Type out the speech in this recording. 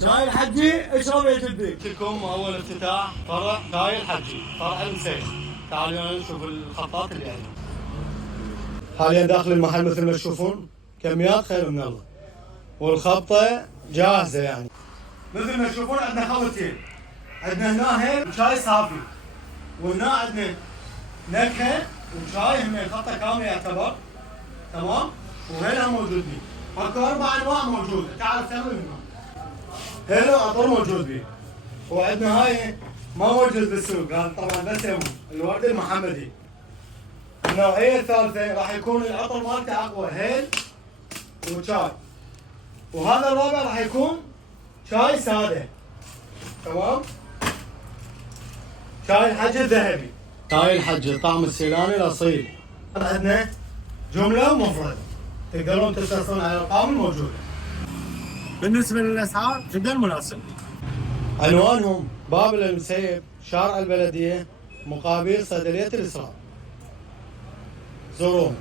شاي الحجي اشرب يا جدي. لكم اول افتتاح فرع شاي الحجي، فرع المسيح. تعالوا نشوف الخطات اللي عندنا. حاليا داخل المحل مثل ما تشوفون كميات خير من الله، والخبطه جاهزه يعني. مثل ما تشوفون عندنا خلطتين، عندنا هنا هيل وشاي صافي، وهنا عندنا نكهه وشاي هم خطه كامله يعتبر، تمام؟ وهنا موجود بيه. اكو 4 انواع موجوده، تعال تعمل منهم. هنا عطر موجود بيه. وعندنا هاي ما موجود بالسوق، هذا طبعا بس يوم الورد المحمدي. النوعيه الثالثه راح يكون العطر مالته اقوى، هيل وشاي. وهذا الرابع راح يكون شاي ساده، تمام؟ شاي الحجي الذهبي. شاي الحجي الطعم السيلاني الاصيل. عندنا جمله ومفرد، تقدرون تتصلون على الارقام الموجوده. بالنسبه للاسعار جدا مناسب. عنوانهم باب المسيب، شارع البلديه، مقابل صيدليه الاسراء. زوروهم.